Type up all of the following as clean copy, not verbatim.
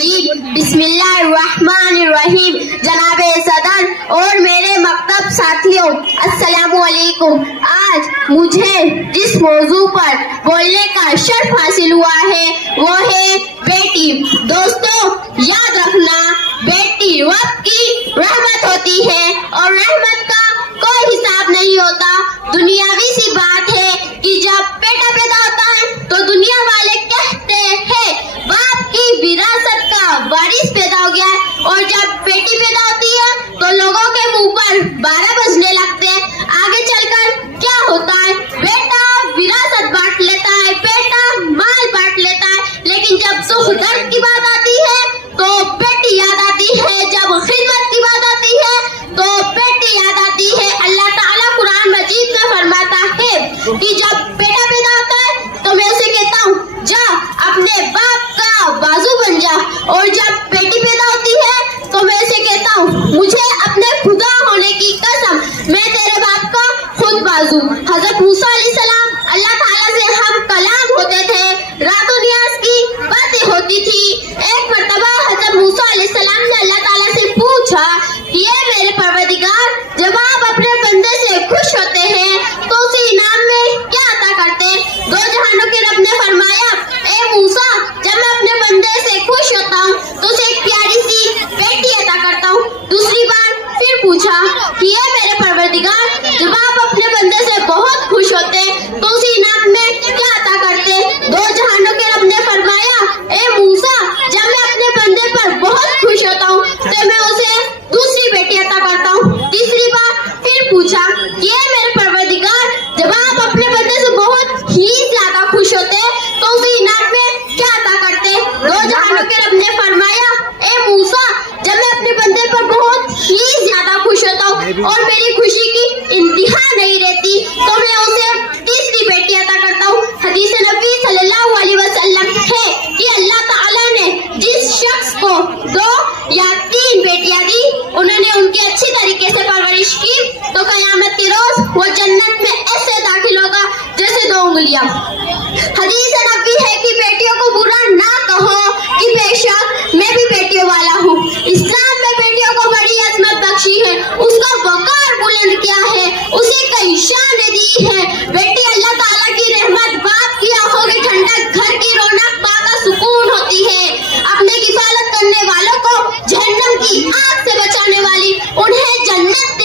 بسم اللہ الرحمن الرحیم. جناب صدر اور میرے مکتب ساتھیوں، السلام علیکم. آج مجھے جس موضوع پر بولنے کا شرف حاصل ہوا ہے وہ ہے بیٹی. دوستو، یاد رکھنا، بیٹی وقت کی رحمت ہوتی ہے اور رحمت کا کوئی حساب نہیں ہوتا. دنیاوی سی بات ہے کہ جب بیٹا پیدا ہوتا ہے تو دنیا والے کہتے ہیں باپ کی وراثت کا وارث پیدا ہو گیا ہے، اور جب بیٹی پیدا ہوتی ہے تو لوگوں کے منہ پر 12 بجنے لگتے ہیں. آگے چل کر کیا ہوتا ہے؟ بیٹا وراثت بانٹ لیتا ہے، بیٹا مال بانٹ لیتا ہے، لیکن جب سکھ درد کی بات آتی ہے تو بیٹی یاد آتی ہے، جب خدمت کی بات آتی ہے تو بیٹی یاد آتی ہے. اللہ تعالیٰ قرآن مجید میں فرماتا ہے کہ جب بیٹا پیدا ہوتا ہے تو میں اسے کہتا ہوں جا اپنے باپ کا بازو بن جا، اور جب بیٹی پیدا ہوتی ہے تو میں اسے کہتا ہوں مجھے اپنے خدا ہونے کی قسم، میں تیرے باپ کا خود بازو. حضرت موسیٰ علیہ السلام اللہ تعالیٰ سے ہم کلام ہوتے تھے، رات و نیاز کی باتیں ہوتی تھی. ایک مرتبہ حضرت موسیٰ علیہ السلام نے اللہ تعالیٰ سے پوچھا کہ اے میرے پروردگار، جب آپ اپنے بندے سے خوش ہوتے ہیں تو اسے انعام میں کیا عطا کرتے؟ دو جہانوں کے رب نے فرمایا اے موسیٰ، جب میں اپنے بندے سے خوش ہوتا ہوں تو اسے ایک پیاری سی بیٹی عطا کرتا ہوں. دوسری بار پھر پوچھا کہ اے میرے پروردگار، جب آپ اپنے بندے سے بہت خوش ہوتے تو اسے انعام میں کیا عطا کرتے؟ دو جہانوں کے رب نے فرمایا اے موسیٰ، جب میں اپنے بندے پر بہت خوش ہوتا ہوں تو میں اسے دوسری بیٹی عطا کرتا ہوں. تیسری بار پھر پوچھا کہ اے میرے پروردگار، جب آپ اپنے بندے سے بہت ہی زیادہ خوش ہوتے تو اسے انعام میں کیا عطا کرتے؟ دو جہانوں کے رب نے فرمایا اے موسیٰ، جب میں اپنے بندے پر بہت ہی زیادہ خوش ہوتا ہوں اور میری خوشی کی انتہا نہیں رہتی تو میں اسے تیسری بیٹی عطا کرتا ہوں. حدیث نبی صلی اللہ علیہ وسلم ہے کہ اللہ تعالیٰ نے جس شخص کو 2 یا 3 بیٹیاں دی، انہوں نے ان کی اچھی طریقے سے پرورش کی تو قیامت کے روز وہ جنت میں ایسے داخل ہوگا جیسے 2 انگلیاں. حدیث نبی ہے کہ بیٹیوں کو برا نہ کہو کہ بے شک میں بھی بیٹیوں والا ہوں. اسلام میں بیٹیوں کو بڑی عظمت بخشی ہے، اس کا وقار بلند کیا ہے، اسے کئی شان دی ہے. بیٹی اللہ تعالیٰ کی رحمت، باپ کی آنکھوں کی ٹھنڈک، گھر کی رونق، ماں کا سکون ہوتی ہے. اپنے کفالت کرنے والوں کو جہنم کی آگ سے بچانے والی، انہیں جنت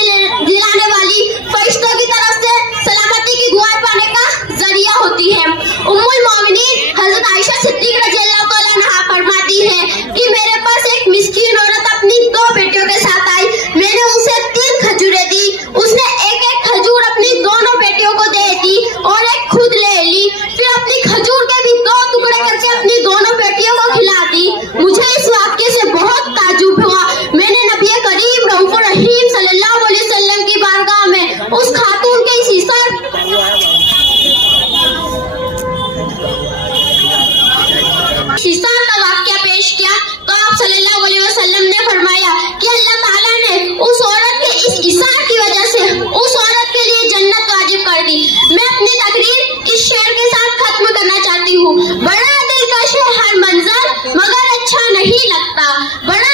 دلانے والی، فرشتوں کی طرف سے سلامتی کی دعا پانے کا ذریعہ ہوتی ہے. ام المومنین حضرت عائشہ صدیق رضی اللہ تعالیٰ عنہا فرماتی ہے کہ میرے پاس ایک مسکین عورت اپنی 2 بیٹیوں کے ساتھ آئی، میں نے اسے 3 کھجوریں دی، اس نے ایک ایک کھجور اپنی دونوں بیٹیوں کو دے دی اور ایک خود لے لی، پھر اپنی کھجور کے بھی 2 ٹکڑے کر کے اپنی دونوں بیٹیوں کو کھلا دی. مجھے اس واقعے سے بہت تعجب ہوا. میں نے نبی کریم رؤوف الرحیم صلی اللہ علیہ وسلم کی بارگاہ میں اس خاتون کے اس حساب کا واقعہ پیش کیا تو آپ صلی اللہ علیہ وسلم نے فرمایا کہ اللہ تعالیٰ نے اس عورت کے اس حساب کی وجہ سے اس عورت کے لیے جنت واجب کر دی. میں اپنی تقریر اس شعر کے ساتھ ختم کرنا چاہتی ہوں. بڑا دلکش ہے ہر منظر مگر اچھا نہیں لگتا، بڑا